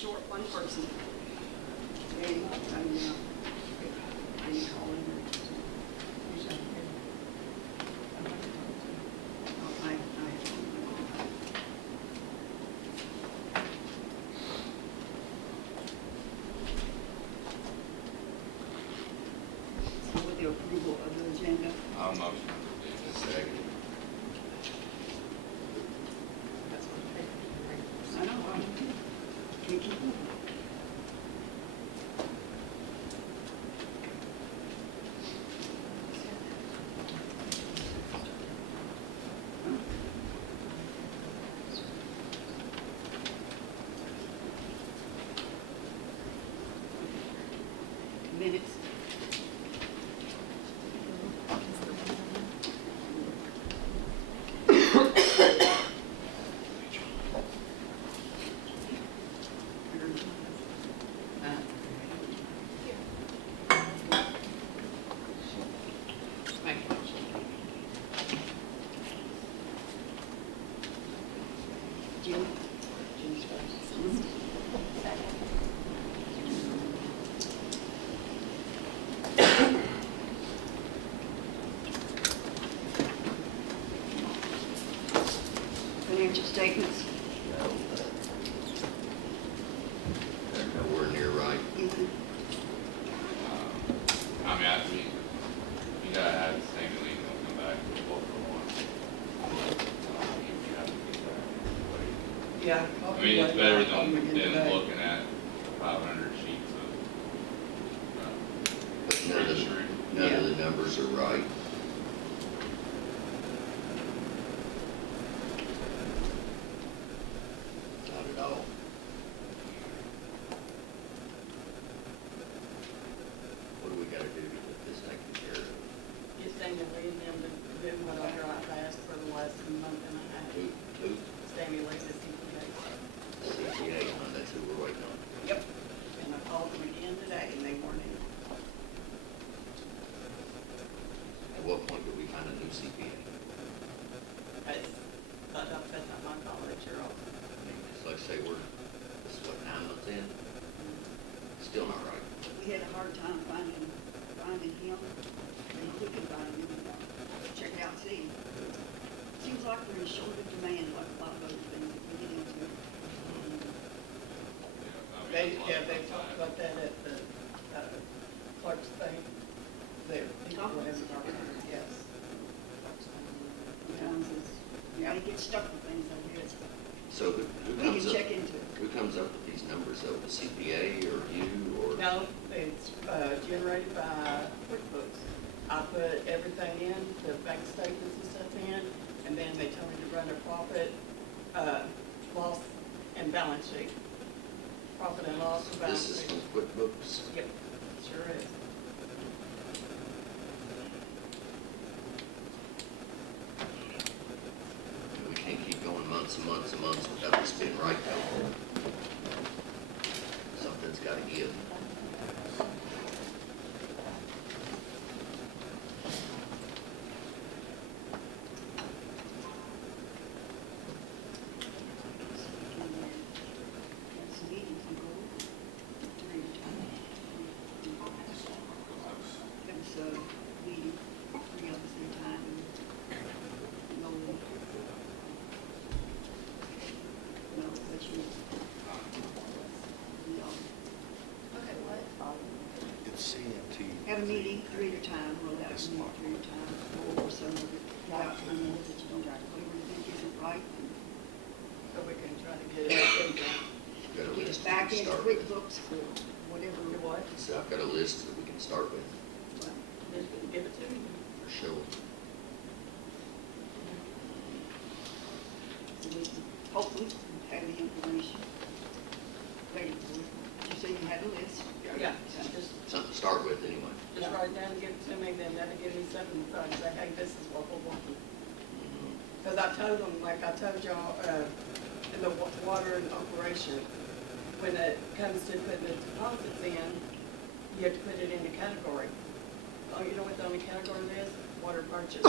short one person. And I need to call in. So with the approval of the agenda, I'll motion to approve. Second. I know, we keep moving. Minutes. Jim? Jim's first. Financial statements. No, they're nowhere near right. Mhm. I mean, you gotta have the same lead, don't come back with both for one. You have to get that. Yeah. I mean, it's better than looking at 500 sheets of, But none of the numbers are right. Not at all. What do we gotta do to get this taken care of? You're saying that we and them to do what I've asked for the last month and a half. Who? Stanley Lee, the CPA. CPA, that's who we're waiting on. Yep. And I called them again today and they weren't in. At what point do we find a new CPA? That's not my call, it's your own. I mean, it's like say this is what, 9 months in? Still not right. We had a hard time finding him, and we could find him, check it out, see. Seems like we're in short of demand, like a lot of other things that we get into. They talked about that at the clerk's thing. There. Conference. Yes. Sometimes it's, they get stuck with things like this, but So who we comes can up? check into it. Who comes up with these numbers though? The CPA or you or? No, it's generated by QuickBooks. I put everything in, the bank statements and stuff in, and then they tell me to run a profit, loss, and balance sheet. Profit and loss and balance This is sheet. from QuickBooks? Yep, sure is. We can't keep going months and months and months without this being right though. Something's gotta give. That's meetings and go during the time. It was a meeting, 3 of us at a time, and no, but you, Okay, what? It's CMT. have a meeting 3 at a time, roll out a meeting 3 at a time, go over some of it, without telling them that you don't write, whatever you think isn't right, and So we can try to get it. Got a get us list back we into can start with. QuickBooks for whatever. Do what? So I've got a list that we can start with Well, Just give it to me. for sure. so we can hopefully have the information ready for it. You say you had a list. Yeah, just Something to start with anyway. write it down and give it to me, then that'll give me something to try and say, hey, this is what we're wanting. Mhm. Because I told them, like I told y'all, in the water and operation, when it comes to putting the deposits in, you have to put it in a category. Oh, you know what the only category is? Water purchase.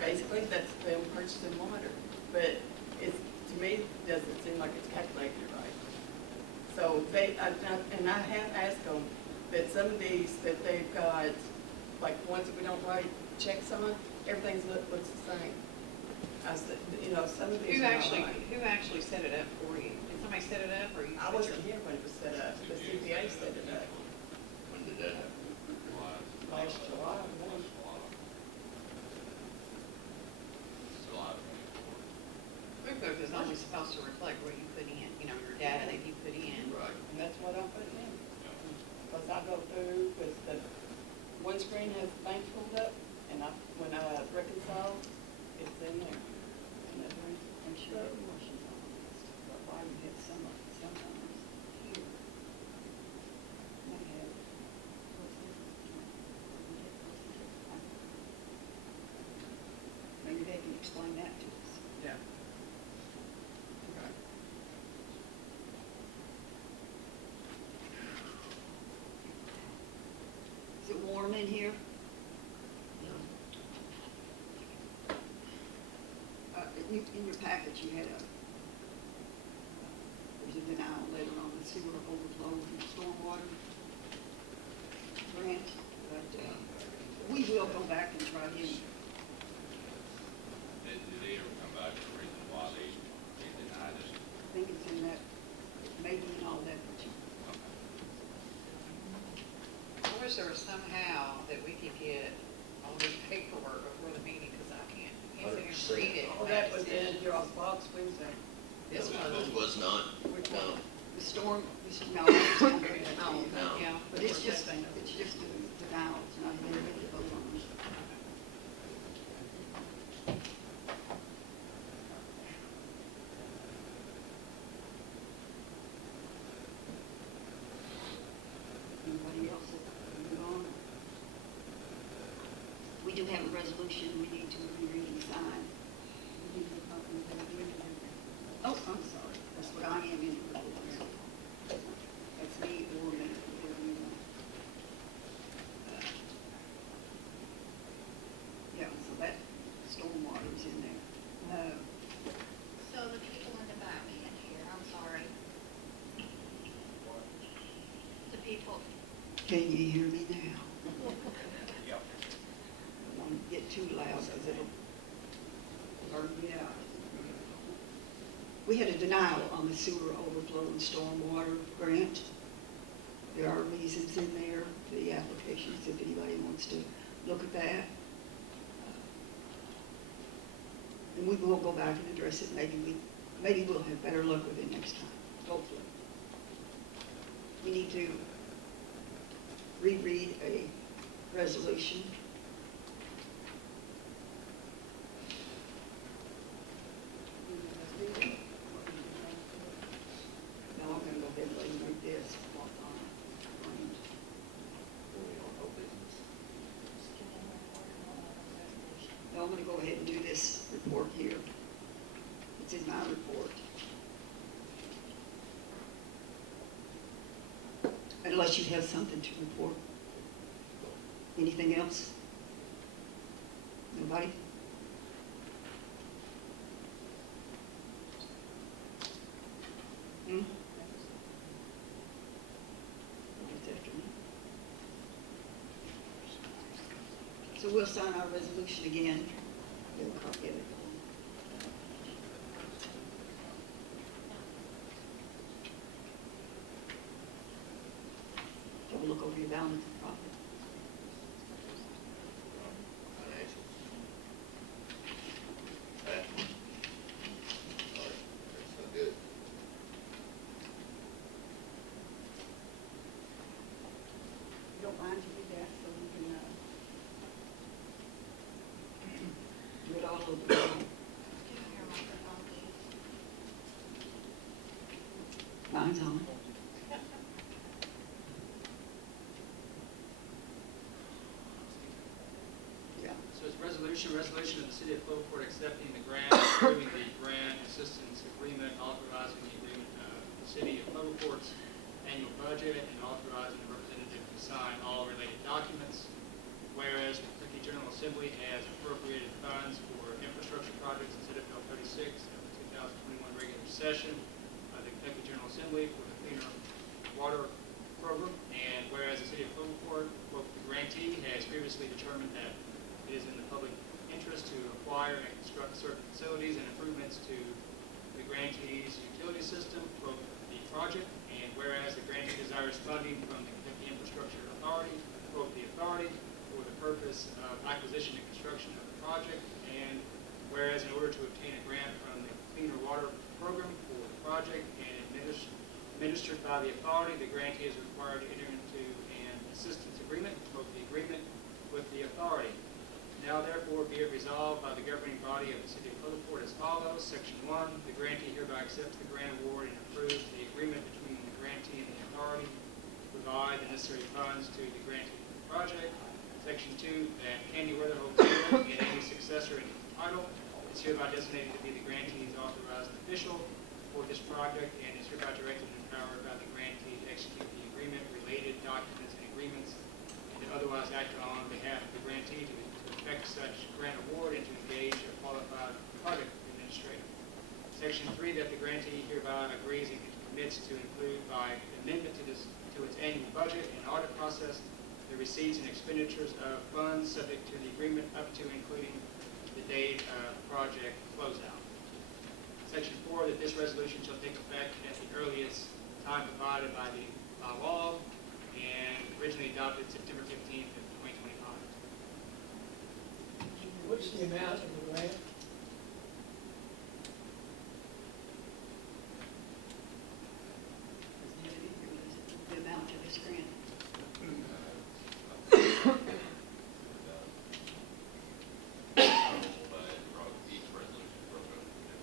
Basically, that's them purchasing water. But it's, to me, it doesn't seem like it's calculated right. So and I have asked them that some of these that they've got, like ones that we don't write checks on, everything's looks the same. I said, you know, some of these Who are not actually, right. who actually set it up for you? Did somebody set it up or you? I wasn't here when it was set up, the CPA set it up When did that happen? last July. QuickBooks is only supposed to reflect what you put in, you know, your data that you put in. Right. And that's what I'm putting in. Because I go through, because the one screen has the bank pulled up, and when I reconcile, it's in there. And that's where I'm sure everyone's on this, but why you have some of, sometimes here. May have, what's this? Maybe they can explain that to us. Yeah. Okay. Is it warm in here? In your package, you had there's a denial letter on the sewer overflow and stormwater grant, but we will go back and try again. Did they ever come back with a reason why they denied it? I think it's in that, maybe in all that, but you, I wish there was somehow that we could get all this paperwork before the meeting, because I can't sit here and read it. Oh, that was in your box Wednesday. This It one. was not, Which no. one? the storm, this is, no, it's not very Oh, No. yeah. but it's just a denial, it's not even ready to vote on it. Anybody else that move on? We do have a resolution we need to read and sign. We need to copy of that here. Oh, I'm sorry, that's what I am in. That's me or me, whatever you want. Yeah, so that stormwater's in there. So the people in the back can't hear, I'm sorry. The people, Can you hear me now? I don't want to get too loud because it'll burn me out. We had a denial on the sewer overflow and stormwater grant. There are reasons in there, the applications, if anybody wants to look at that. And we will go back and address it, maybe we'll have better luck with it next time, hopefully. We need to reread a resolution. Now I'm gonna go ahead and let you read this. Now I'm gonna go ahead and do this report here. It's in my report. Unless you have something to report. Anything else? Nobody? Hmm? It's after me. So we'll sign our resolution again. Get a copy of it. We'll look over your balance of profit. Financials. That. All right, that's so good. You don't mind to do that so we can, do it all over again. can you hear my phone, please? Mine's on. Yeah. So it's resolution of the City of Cloverport accepting the grant, approving the grant assistance agreement, authorizing the agreement, the City of Cloverport's annual budget, and authorizing the representative to sign all related documents. Whereas the Kentucky General Assembly has appropriated funds for infrastructure projects in Senate Bill 36 of the 2021 regular session, the Lincoln General Assembly for the Cleaner Water Program. And whereas the city of Cloverport, quote, the grantee has previously determined that it is in the public interest to acquire and construct certain facilities and improvements to the grantee's utility system, quote, the project. And whereas the grantee desires funding from the Kentucky Infrastructure Authority, quote, the authority, for the purpose of acquisition and construction of the project. And whereas in order to obtain a grant from the Cleaner Water Program for the project and administered by the authority, the grantee is required to enter into an assistance agreement, quote, the agreement with the authority. Now therefore be it resolved by the governing body of the city of Cloverport as follows. Section 1, the grantee hereby accepts the grant award and approves the agreement between the grantee and the authority to provide the necessary funds to the grantee for the project. Section 2, that Candy Weather Hotel and any successor in title is hereby designated to be the grantee's authorized official for this project and is hereby directed and empowered by the grantee to execute the agreement, related documents and agreements, and to otherwise act on behalf of the grantee to effect such grant award and to engage a qualified project administrator. Section 3, that the grantee hereby agrees and commits to include by amendment to its annual budget and audit process the receipts and expenditures of funds subject to the agreement up to including the date of project closeout. Section 4, that this resolution shall take effect at the earliest time provided by law and originally adopted September 15th of 2025. What's the amount of the grant? The amount of this grant. Each resolution broke up into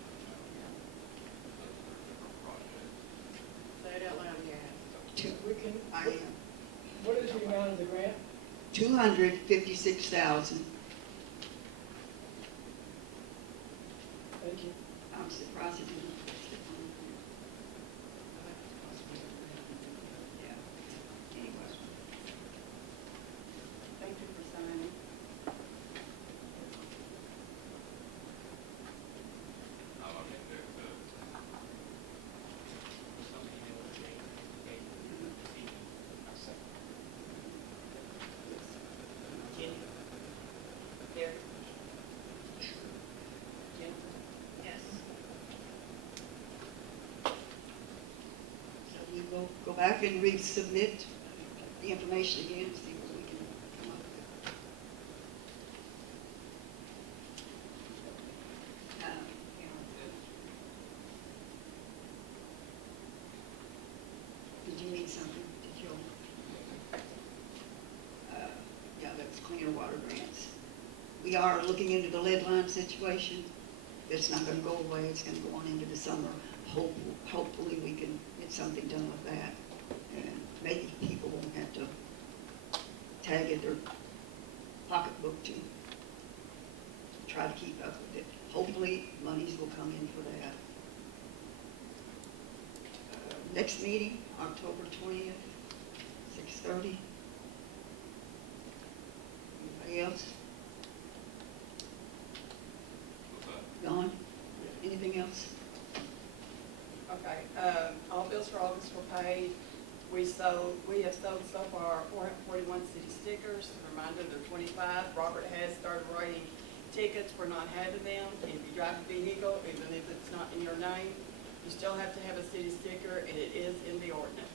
different projects. Say it out loud, yeah. We can, I am. what is the amount of the grant? 256,000. Thank you. I'm surprised it didn't. Yeah. Anyway. Thank you for signing. I'm on it there, so. Jenny? Gary? Jenny? Yes. So we will go back and resubmit the information again, see what we can come up with. Did you need something? Did you? Yeah, that's cleaner water grants. We are looking into the lead line situation. It's not gonna go away, it's gonna go on into the summer. Hopefully we can get something done with that. And maybe people won't have to tag it or pocketbook to try to keep up with it. Hopefully monies will come in for that. Next meeting, October 20th, 6:30. Anybody else? What's that? Gone? Anything else? Okay, all bills for August were paid. We have sold so far 441 city stickers. Reminder, they're 25. Robert has started writing tickets for not having them. If you drive a vehicle, even if it's not in your name, you still have to have a city sticker, and it is in the ordinance.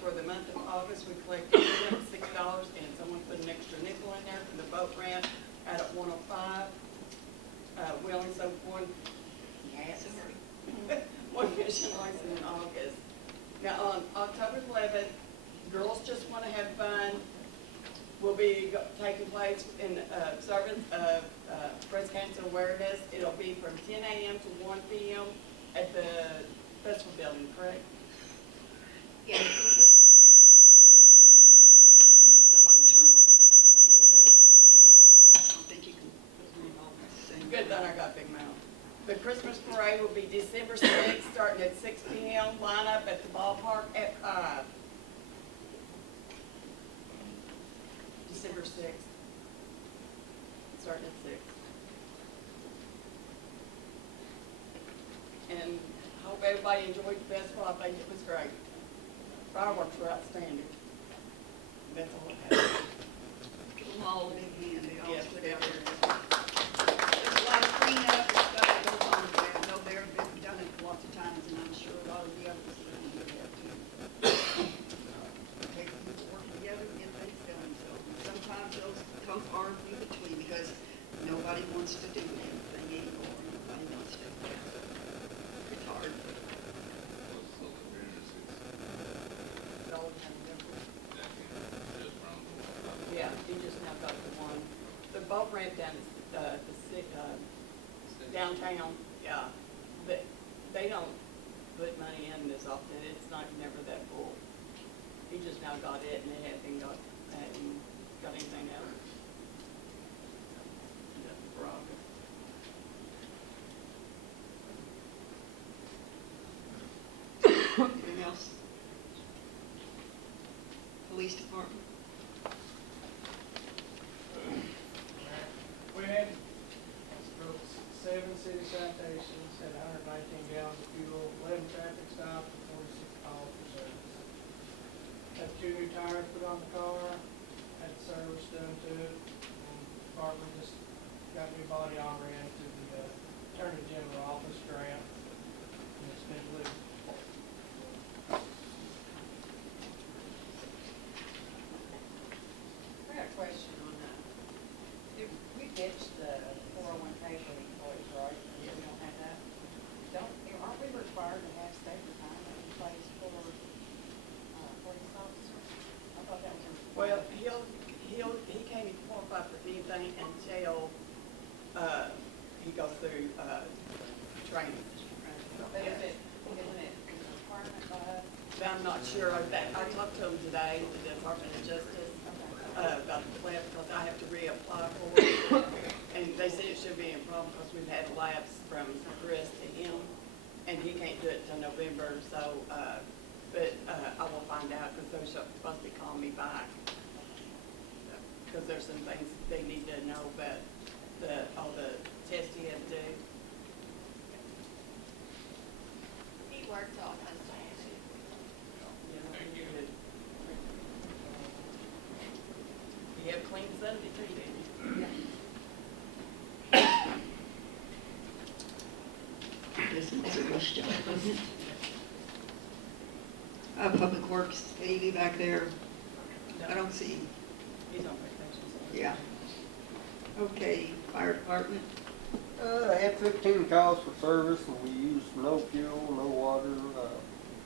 For the month of August, we collected $6, and someone put an extra nickel in there for the boat ramp out at 105. We only sold one. Yes. One fishing license in August. Now, on October 11th, Girls Just Want to Have Fun will be taking place in observance of breast cancer awareness. It'll be from 10 a.m. to 1 p.m. at the festival building, correct? Yes. Somebody turn on. I don't think you can put them all at the same Good that I got big mouth. The Christmas parade will be December 6th, starting at 6 p.m. Line up at the ballpark at 5. December 6th. Starting at 6. And I hope everybody enjoyed the festival, I think it was great. Fireworks were outstanding. That's all I have. Give them all a big hand, they all Yes, stood they out are. there. There's a lot of cleanup and stuff that goes on there. I know they've done it lots of times, and I'm sure a lot of the others are going to do that too. Take people work together and get things done, so sometimes those come far and few between, because nobody wants to do anything anymore, nobody wants to. It's hard. What's the business The old town temple. just from? Yeah, he just now got the one, the boat ramp down at downtown, yeah. But they don't put money in this often, it's not never that full. He just now got it and they hadn't got anything else. That's the problem. Anything else? Police department? We had, wrote 7 city citations, had 119 gallons of fuel, 11 traffic stops, and 46 calls for service. Had 2 new tires put on the car, had the service done to it, and department just got new body armor in to the Attorney General office grant, and it's been delivered. I got a question on that. If we ditched the 401K for the employees, right? We don't have that. Aren't we required to have state retirement in place for police officers? I thought that was a Well, requirement. he can't qualify for anything until, he goes through, training. But isn't it a requirement by us? I'm not sure of that. I talked to him today, the Department of Justice, about the plan, because I have to reapply for it. And they said it should be a problem because we've had a lapse from Chris to him, and he can't do it till November, so, but, I will find out, because they're supposed to be calling me back. Because there's some things they need to know about all the tests he had to do. He worked off his land. You know, Thank you. He had clean Sunday too, didn't he? This is a rush job, isn't it? Public Works, Davey back there, I don't see him. He's on vacation. So. Yeah. Okay, fire department, I had 15 calls for service and we used no fuel, no water,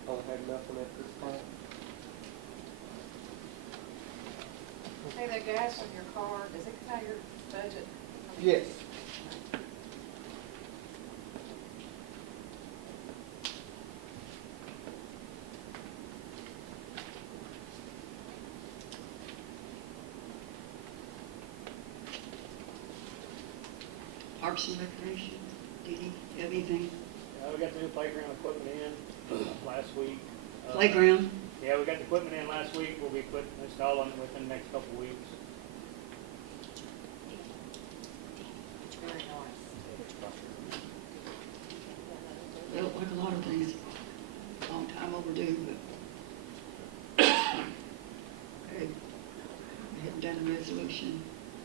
don't have nothing at this point. Hey, that gas on your car, does it come out of your budget? Yes. Parks and Recreation, did he have anything? We got the new playground equipment in last week. Playground, Yeah, we got the equipment in last week. We'll be installing it within the next couple of weeks. Very nice. well, like a lot of things, long time overdue, but. Okay, we hadn't done a resolution,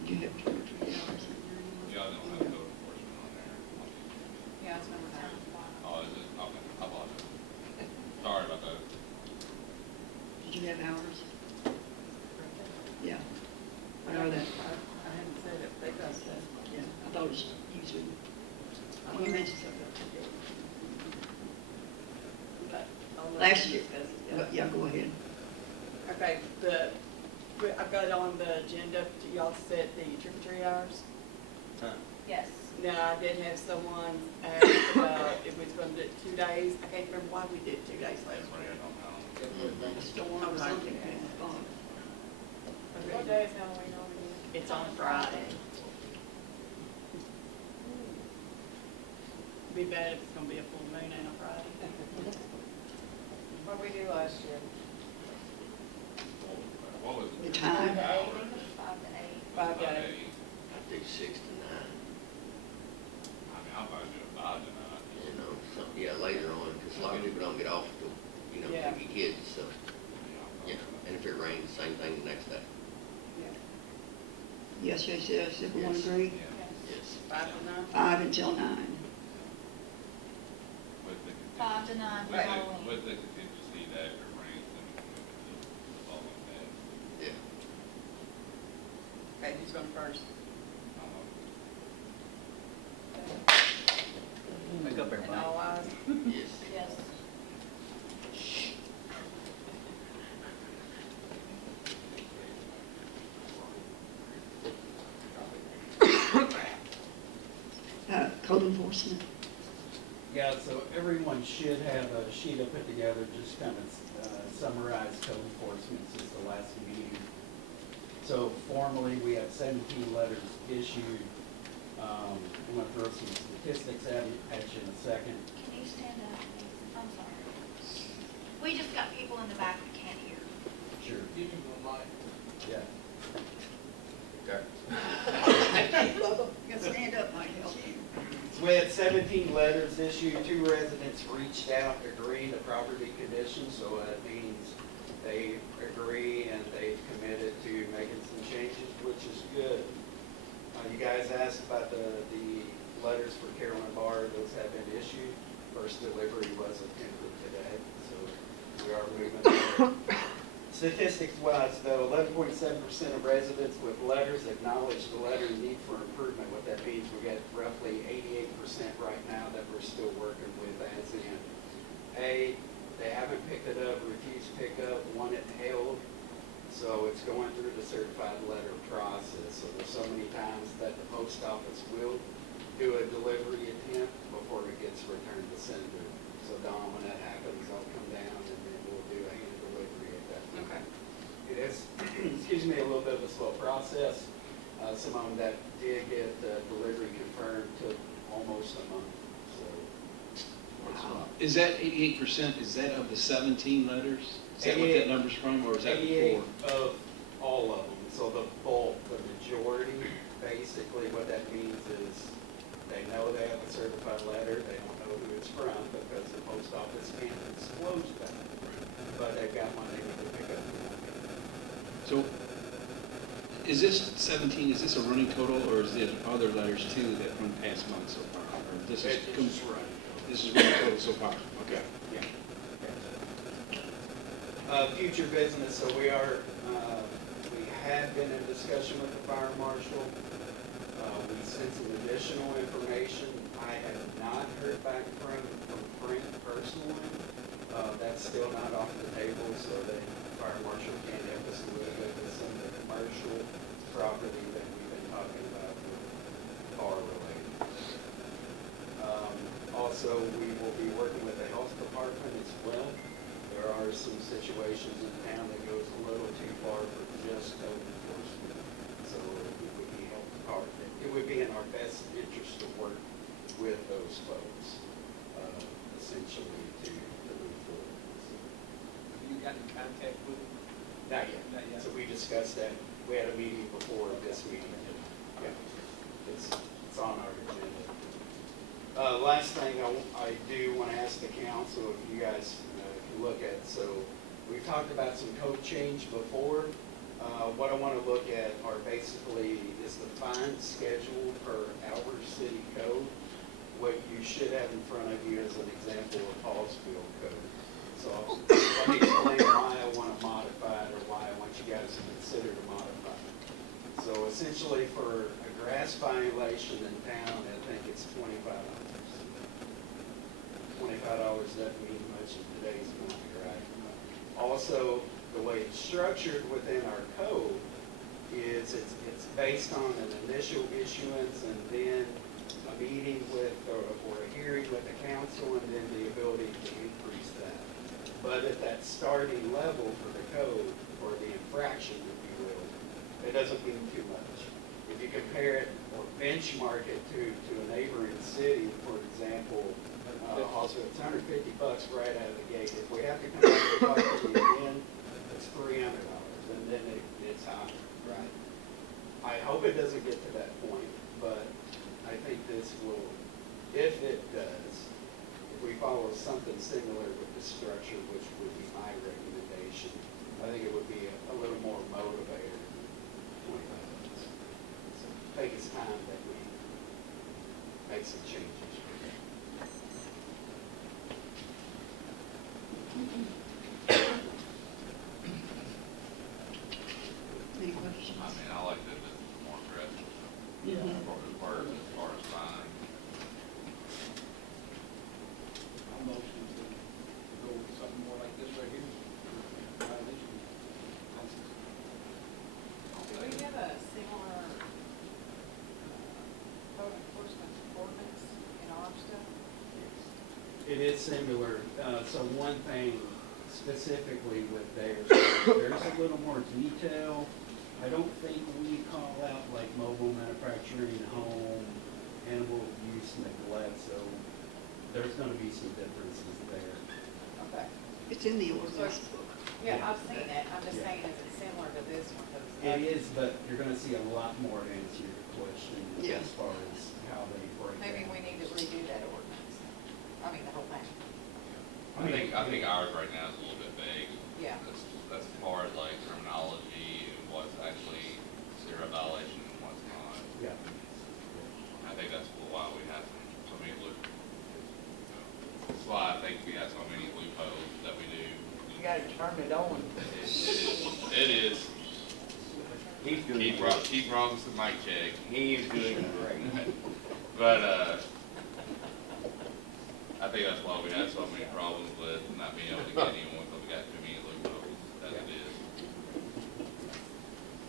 did you have 2 or 3 hours in there? Y'all don't have code enforcement on there. Yeah, it's number 9. Oh, is it? Okay, I apologize. Sorry about that. Did you have hours? Yeah. What are they? I hadn't said it, they got that. Yeah, I thought it was usually, oh, you mentioned something. But I'll let Last you year, discuss it, but yeah, go ahead. Okay, I've got on the agenda, y'all set the trick-or-treat hours. Yes. Now, I did have someone ask about if we was gonna do it 2 days. I can't remember why we did 2 days last Right, I week. don't know. A storm or something came upon. What day is Halloween on again? It's on Friday. Be bad if it's gonna be a full moon and a Friday. What did we do last year? What was The it? time. 5 to 8. 5 days. I think 6 to 9, I mean, I'll probably do a 5 tonight. you know, some, yeah, later on, because a lot Yes, yes, yes, everyone Yes. agree? Yeah, Yes. 5 to 9? 5 until 9. with the 5 to 9 for with the- Halloween. With the contingency that if it rains, then we can move it to the following day. Yeah. Okay, who's going first? Wake up, And all eyes? Yes. Yes. Code enforcement. Yeah, so everyone should have a sheet I put together, just kind of summarize code enforcement since the last meeting. So formally, we have 17 letters issued. I'm gonna throw some statistics at you in a second. Can you stand up, please? I'm sorry. We just got people in the back that can't hear. Sure. Give him the mic. Yeah. Okay. You gotta stand up, might help you. So we had 17 letters issued, 2 residents reached out agreeing to property conditions, so that means they agree and they've committed to making some changes, which is good. You guys asked about the letters for Carolyn Bar, those have been issued. First delivery was attempted today, so we are moving there. Statistics wise though, 11.7% of residents with letters acknowledge the letter in need for improvement. What that means, we got roughly 88% right now that we're still working with as in. A, they haven't picked it up, refused pickup, want it held. So it's going through the certified letter process. So there's so many times that the post office will do a delivery attempt before it gets returned to sender. So Don, when that happens, I'll come down and then we'll do a hand delivery at that point. Okay. It is, excuse me, a little bit of a slow process. Some of them that did get the delivery confirmed took almost a month, so. it's not- Is that 88%, is that of the 17 letters? Is that what that 88 number's from, or is that 88 before? of all of them, so the bulk, the majority, basically what that means is they know they have a certified letter, they don't know who it's from because the post office can't disclose that. But they've got one they need to pick up. So, is this 17, is this a running total, or is there other letters too that from past months so far? Or this is, It's just running. this is running total so far? Okay. Yeah. Future business, so we are, we have been in discussion with the fire marshal. We sent some additional information. I have not heard back from Frank personally. That's still not off the table, so the fire marshal can help us a little bit with some of the commercial property that we've been talking about with car related. Also, we will be working with the health department as well. There are some situations in town that goes a little too far for just code enforcement. So it would be health department. It would be in our best interest to work with those folks, essentially to move forward. Have you got in contact with him? Not yet. Not yet. So we discussed that. We had a meeting before this meeting. Yeah. It's on our agenda. Last thing I do want to ask the council if you guys can look at, so we've talked about some code change before. What I want to look at are basically is the fine schedule per our city code. What you should have in front of you is an example of Hallsville code. So let me explain why I want to modify it or why I want you guys to consider to modify it. So essentially for a grass violation in town, I think it's $25. $25 doesn't mean much in today's money, right? Also, the way it's structured within our code is it's based on an initial issuance and then a meeting with, or a hearing with the council and then the ability to increase that. But at that starting level for the code, or the infraction, if you will, it doesn't mean too much. If you compare it or benchmark it to a neighboring city, for example, Hallsville, it's $150 right out of the gate. If we have to come back and talk to you again, it's $300, and then it's high, right? I hope it doesn't get to that point, but I think this will, if it does, if we follow something similar with the structure, which would be my recommendation, I think it would be a little more motivator than $25. think it's time that we make some changes. Any questions? I mean, I like that it's more aggressive. Yeah. As far as fine. I'm motioning to go with something more like this right here. Violation. Do we have a similar code enforcement ordinance in our stuff? It is similar, so one thing specifically with theirs, there's a little more detail. I don't think we call out like mobile manufacturing, home, animal use, neglect, so there's gonna be some differences there. Okay. It's in the ordinance book. Yeah, I've seen it. I'm just Yeah. saying, is it similar to this one? 'Cause It is, but you're gonna see a lot more to answer your question Yeah. as far as how they break Maybe down. we need to redo that ordinance. I mean, the whole thing. I think ours right now is a little bit vague. Yeah. As far as like terminology and what's actually considered a violation and what's not. Yeah. I think that's why we have so many that's why I think we have so many loopholes that we do. You gotta turn it on. It is. He's doing great. Keep Robinson mic check. He is doing great. But, I think that's why we have so many problems with not being able to get anyone, because we got too many loopholes as it is.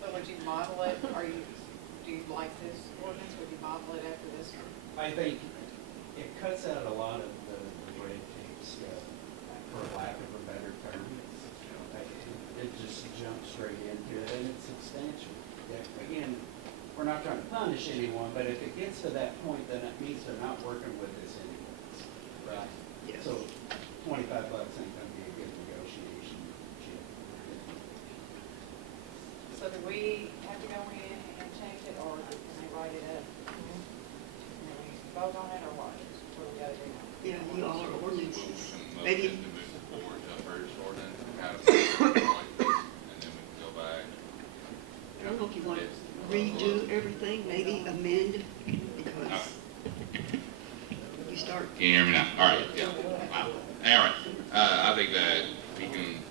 So would you model it, do you like this ordinance? Would you model it after this one? I think it cuts out a lot of the red tape stuff, for lack of a better term. It just jumps straight into it, and it's substantial. Yeah, again, we're not trying to punish anyone, but if it gets to that point, then it means they're not working with us anyways. Right? Yes. So $25 ain't gonna be a good negotiation chip. So do we have to go in and change it, or can they write it up? Can we vote on it, or what? What do we gotta do? Yeah, you all are ordinances. Motion Maybe, to move forward to a first ordinance, kind of like this, and then we can go back. I don't know if you want to redo everything, maybe amend, because you start, Can you hear me now? All right, yeah. Wow. All right, I think that we can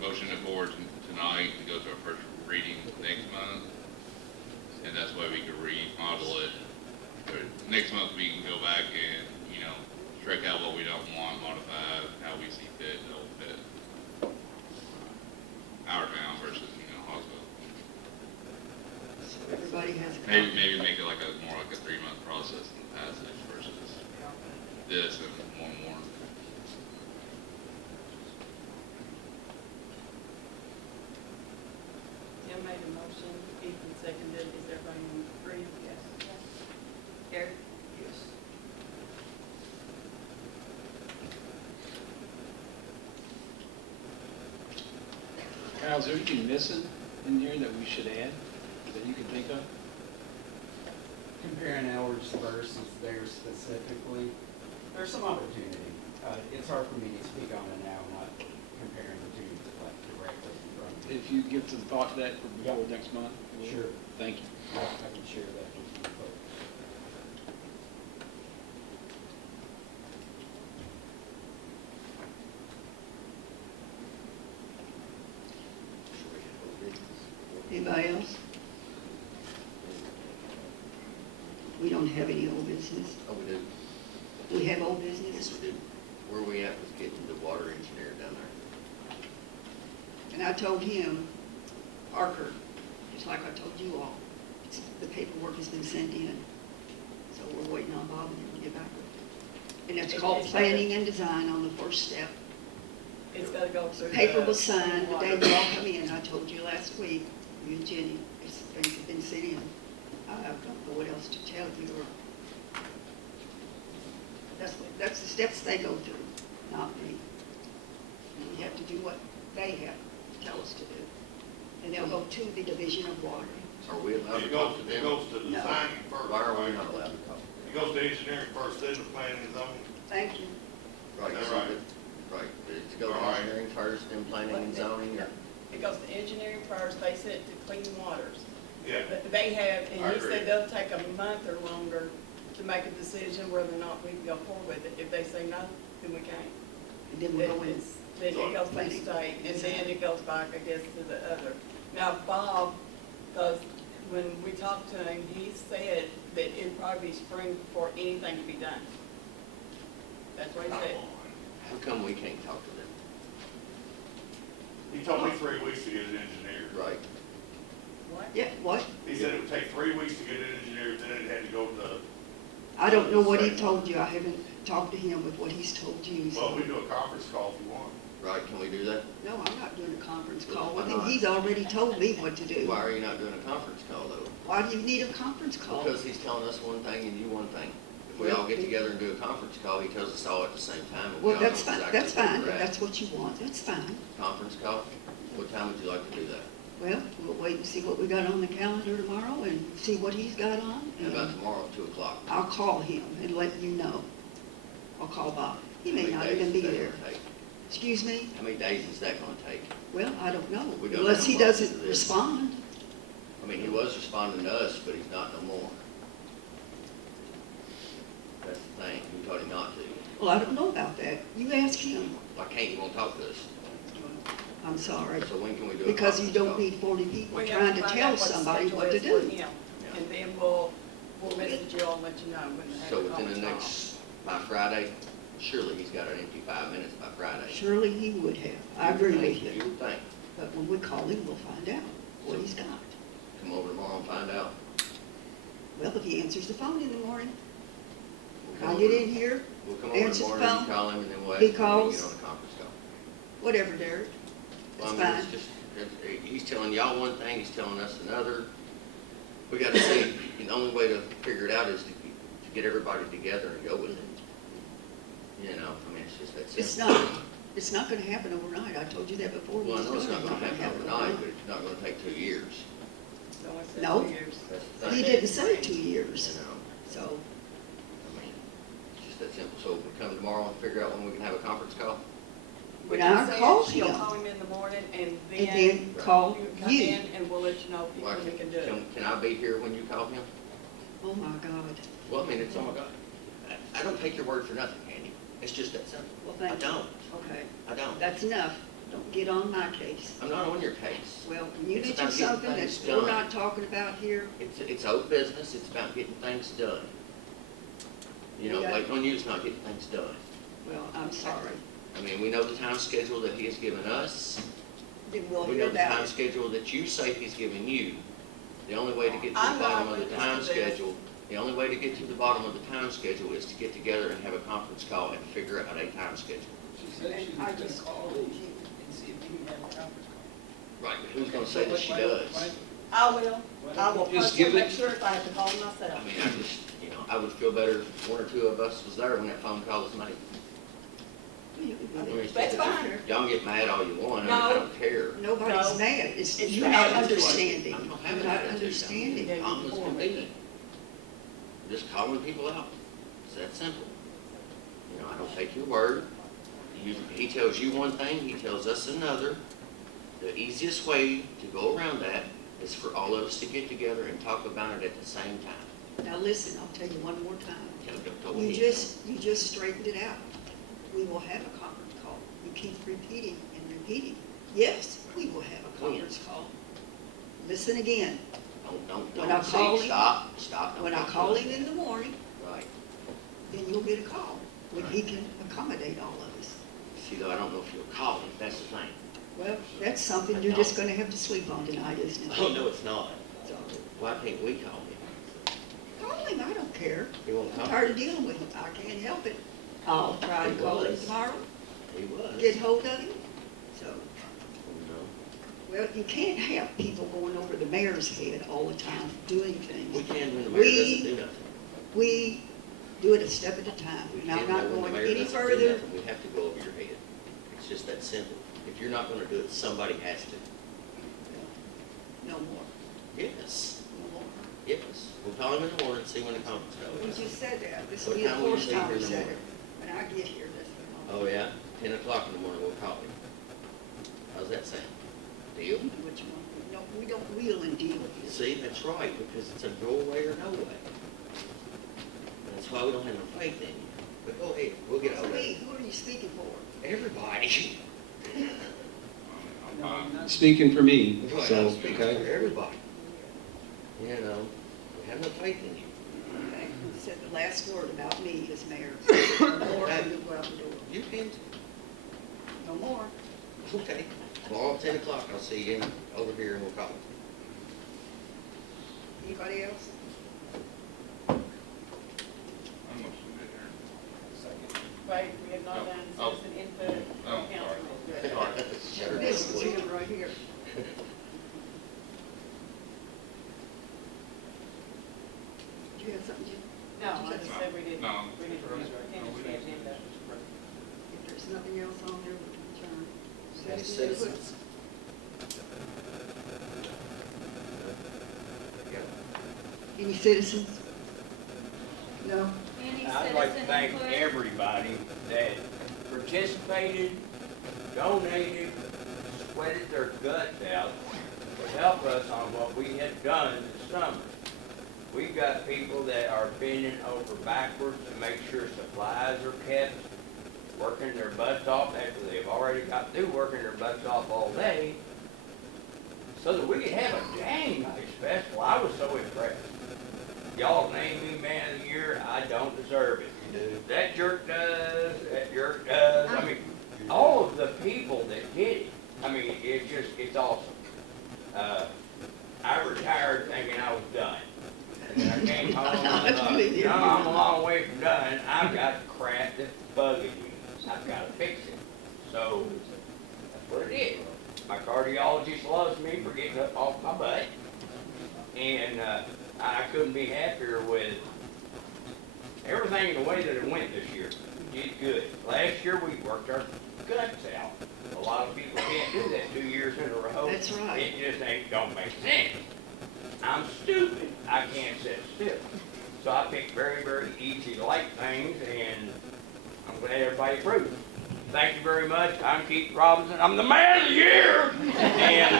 motion it forward tonight to go to our first reading next month. And that's why we can remodel it. Or next month, we can go back and, strike out what we don't want, modify how we see fit, that'll fit our town versus, Hawesville. so everybody has a Maybe copy. make it like more like a 3-month process in the passage versus this and one more. Tim made a motion, Ethan seconded, is everybody agree? Yes. Gary? Yes. Kyle, is there anything missing in here that we should add, that you can think of? Comparing ours versus theirs specifically, there's some opportunity. It's hard for me to speak on it now, not comparing the two like directly in front of me. If you give some thought to that for before next month? we'll- Sure. Thank you. I can share that with you folks. Anybody else? We don't have any old business. Oh, we do. We have old business? Yes, we do. Where we at with getting the water engineer down there? And I told him, Parker, just like I told you all, the paperwork has been sent in. So we're waiting on Bob and him to get back with it. And it's called planning and design on the first step. It's gotta go through. Paper the was signed the day water. you all come in. I told you last week, you and Jenny, things have been sent in. I don't know what else to tell you, or that's the steps they go through, not me. And we have to do what they have to tell us to do. And they'll go to the Division of Water. Are we allowed to It talk goes, to it them? goes to No. designing first. Why are we not allowed to talk? It goes to engineering first, then the planning and zoning. Thank you. Right, Is that so right? right, it goes to All right. engineering first, then planning and zoning, or? It goes to engineering first, they send it to Clean Waters. Yeah. They have, I and he agree. said they'll take a month or longer to make a decision whether or not we can go forward with it. If they say no, then we can't. And then we'll go in. Then it goes to the state, and then it goes back, I guess, to the other. Now, Bob, because when we talked to him, he said that it'd probably be spring before anything can be done. That's what he said. How come we can't talk to them? He told me 3 weeks to get it engineered. Right. What? Yeah, what? He said it would take 3 weeks to get it engineered, then it had to go to the, I don't know what he told you. I haven't talked to him with what he's told you. so- well, we do a conference call if you want. Right, can we do that? No, I'm not doing a conference call Why with him. not? He's already told me what to do. Why are you not doing a conference call though? Why do you need a conference call? Because he's telling us one thing and you one thing. If we all get together and do a conference call, he tells us all at the same time. and we Well, all know that's fine, exactly that's where fine. we're If at. that's what you want, that's fine. Conference call? What time would you like to do that? Well, we'll wait and see what we got on the calendar tomorrow and see what he's got on. How about and tomorrow at 2 o'clock? I'll call him and let you know. I'll call Bob. He may How not many even days be is that there. gonna take? Excuse me? How many days is that gonna take? Well, I don't know, We go unless down he months doesn't of this. respond. I mean, he was responding to us, but he's not no more. That's the thing, we told him not to. Well, I don't know about that. You ask him. Why can't you won't talk to us? I'm sorry. So when can we do a Because you conference don't call? need 40 people We have trying to find tell out what the somebody schedule what to is for do. him, And then we'll message you all and let you know when they have So a within the conference call. next, by Friday, surely he's got an empty 5 minutes by Friday. Surely he would have. I agree with You you. would think. But when we call him, we'll find out what he's got. Come over tomorrow and find out. Well, if he answers the phone in the morning, We'll come I'll get over- in here, We'll come over in the answer the morning, you phone. call him, and then we'll He ask him when we calls. get on a conference call. whatever, Derek. Well, It's I mean, fine. it's just, he's telling y'all one thing, he's telling us another. We gotta see, the only way to figure it out is to get everybody together and go with it. You know, I mean, it's just that simple. It's not gonna happen overnight. I told you that before. Well, I know it's doing not it. gonna happen overnight, but it's not gonna take 2 years. So I said No. 2 years. That's the He thing, didn't say 2 you years, know. so, I mean, it's just that simple. So we come tomorrow and figure out when we can have a conference call? when But I you said call she'll him, call him in the morning and and then then call you come you. in and we'll let you know Why when we can do it. Can I be here when you call him? Oh, my God. Well, I mean, it's, oh my God. I don't take your word for nothing, Andy. It's just that simple. Well, I thank you. don't. Okay, I don't. that's enough. Don't get on my case. I'm not on your case. Well, when you It's mention about getting something that things we're done. not talking about here, It's old business. It's about getting things done. You know, Yeah. like on you, it's not getting things done. well, I'm sorry. I mean, we know the time schedule that he has given us. Then we'll We hear know the time about it. schedule that you say he's given you. The only way to get to I'm the not bottom of the witness time to this. schedule, the only way to get to the bottom of the time schedule is to get together and have a conference call and figure out a time schedule. She said she was I gonna just call told you you. and see if you can have a conference call. Right, but who's gonna say that she does? I will. I will Just personally give make it- sure if I have to call him myself. I mean, I just, you know, I would feel better if 1 or 2 of us was there when that phone call was made. You can I do mean, that. it's That's just- fine. Y'all can get mad all you want, I mean, No. I don't care. Nobody's No. mad. It's, It's you're bad. not understanding. I'm not You're having not that attitude. understanding. Yeah. Calm as can be. Just calling people out. It's that simple. You know, I don't take your word. He tells you one thing, he tells us another. The easiest way to go around that is for all of us to get together and talk about it at the same time. Now, listen, I'll tell you one more time. Go You ahead. just straightened it out. We will have a conference call. You keep repeating and repeating. Yes, we will have a conference call. Listen again. When I Don't call say, him- stop. don't When I talk call to him in the morning, Right. then you'll get a call, when he can accommodate all of us. See, though, I don't know if you'll call him, that's the thing. Well, that's something you're just gonna have to sleep on tonight, isn't it? Oh, no, it's not. So, Why can't we call him? call him, I don't care. He won't I'm call. tired of dealing with him. I can't help it. I'll try to He call him was. tomorrow, He was. get hold of him. So, No. well, you can't have people going over the mayor's head all the time, doing We things. can when the mayor We- doesn't do nothing. We do it a step at a time. We Now, I'm can not when the going mayor any doesn't do further. nothing. We have to go over your head. It's just that simple. If you're not gonna do it, somebody has to. No more, Yes, no more. yes. We'll call him in the morning, see when the conference We call is. just said that. This will What be the time will you fourth be here time in we the said morning? it. When I get here, that's when I'll. Oh, yeah? 10 o'clock in the morning, we'll call him. How's that sound? Deal? Do what you want to do. No, we don't wheel and deal here. See, that's right, because it's a go away or no way. That's why we don't have no faith in you. But go ahead, we'll get over Hey, it. who are you speaking for? Everybody. I'm fine. Speaking for me, Right, so, I'm speaking for okay. everybody. You know, we have no faith in you. Okay, who said the last word about me as mayor? No more, and you go out the door. You can, No more. okay. Tomorrow at 10 o'clock, I'll see you over here and we'll call it. Anybody else? I'm motion to adjourn. Wait, we have not done Oh. citizen input. Oh, Councilman. Shut her This is down. him right here. Do you have something, Jim? No, I just said we didn't, No. we didn't finish the agenda. If there's nothing else on there, we can adjourn. Any Citizen input? citizens? Any citizens? No? Any I'd like to citizen thank input? everybody that participated, donated, sweated their guts out to help us on what we had done this summer. We've got people that are bending over backwards to make sure supplies are kept, working their butts off after they've already got through working their butts off all day, so that we could have a dang nice festival. I was so impressed. Y'all named me man of the year, I don't deserve it. That jerk does, that jerk does. I mean, all of the people that did it, I mean, it's awesome. I retired thinking I was done. And then I came home and I thought, no, I'm a long way from done. I've got crap that's bugging me. I've got to fix it. So, that's what it is. My cardiologist loves me for getting up off my butt. And I couldn't be happier with everything the way that it went this year. We did good. Last year, we worked our guts out. A lot of people can't do that 2 years in a row. That's right. It just don't make sense. I'm stupid. I can't sit still. So I picked very, very easy, light things, and I'm glad everybody approved. Thank you very much. I'm Keith Robinson. I'm the man of the year. And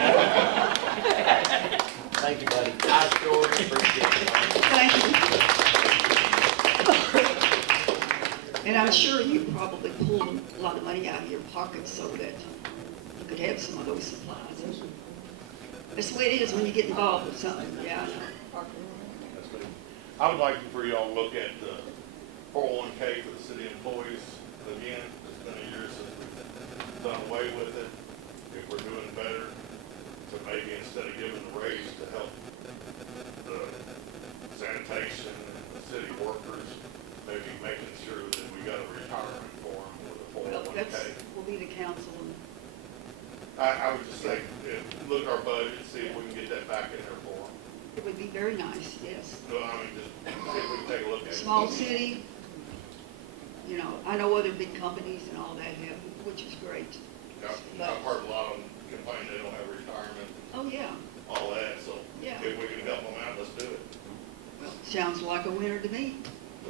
Thank you, buddy. I sure appreciate it. Thank you. And I'm sure you probably pulled a lot of money out of your pockets so that you could have some of those supplies. That's the way it is when you get involved with something, yeah, I know. I would like for y'all to look at the 401K for the city employees. Again, it's been a year since we've done away with it. If we're doing better, so maybe instead of giving the raise to help the sanitation and the city workers, maybe making sure that we got a retirement for them with Well, a that's, 401K. will be the council and I would just say, look at our budget, see if we can get that back in there for them. it would be very nice, yes. No, I mean, just see if we can take a look at it. Small city, you know, I know other big companies and all that have, which is great. I've heard a lot of them complain they don't have retirement, Oh, yeah, all that, so Yeah. if we can help them out, let's do it. well, sounds like a winner to me.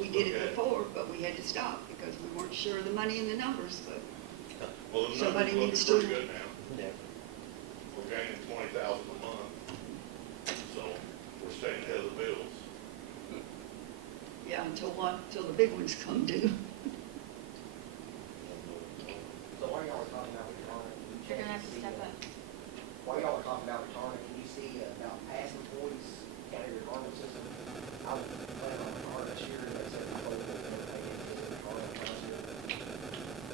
We did it Okay. before, but we had to stop because we weren't sure of the money and the numbers, but Well, the Somebody numbers needs look to- pretty good now. Yeah. We're gaining 20,000 a month, so we're staying ahead of the bills. yeah, until the big ones come due. So while y'all are talking about retirement, You're gonna have to step up. while y'all are talking about retirement, can you see about past employees, county retirement system? I was planning on retirement this year, and they said my whole board never paid into the retirement last year.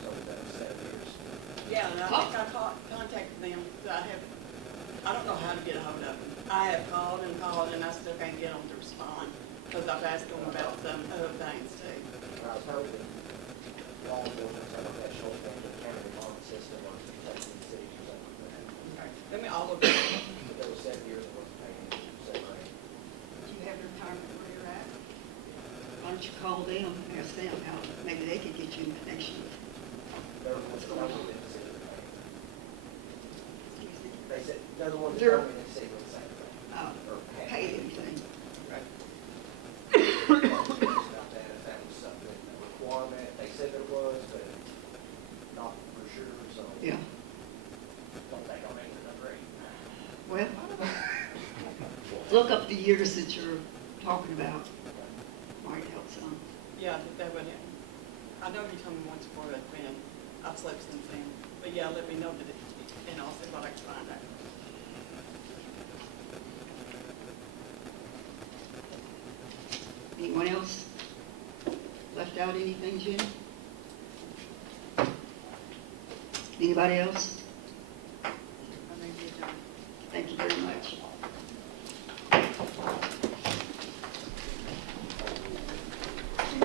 So that's 7 years. Yeah, and I think I contacted them, I don't know how to get a hold of them. I have called, and I still can't get them to respond, because I've asked them about some other things too. And I was hoping law enforcement, some of that shows back to the county retirement system or protecting the cities or something like that. Let me, I'll look at it. But there was 7 years of worth of paying, so, Do you have retirement where you're at? Why don't you call them, ask them how, maybe they could get you in connection with. they're the ones that told me that the city would pay. Excuse me. They said, they're the ones that They're- told me that the city would say anything. Or pay. Pay anything. About that, if that was something, a requirement, they said that it was, but not for sure, so. Yeah. Don't think I'll make it up great. Well, look up the years that you're talking about. Might help some. Yeah, that would help. I know you told me once before that when I've slept since then, but yeah, let me know that it, and I'll see what I can find out. Anyone else? Left out anything, Jenny? Anybody else?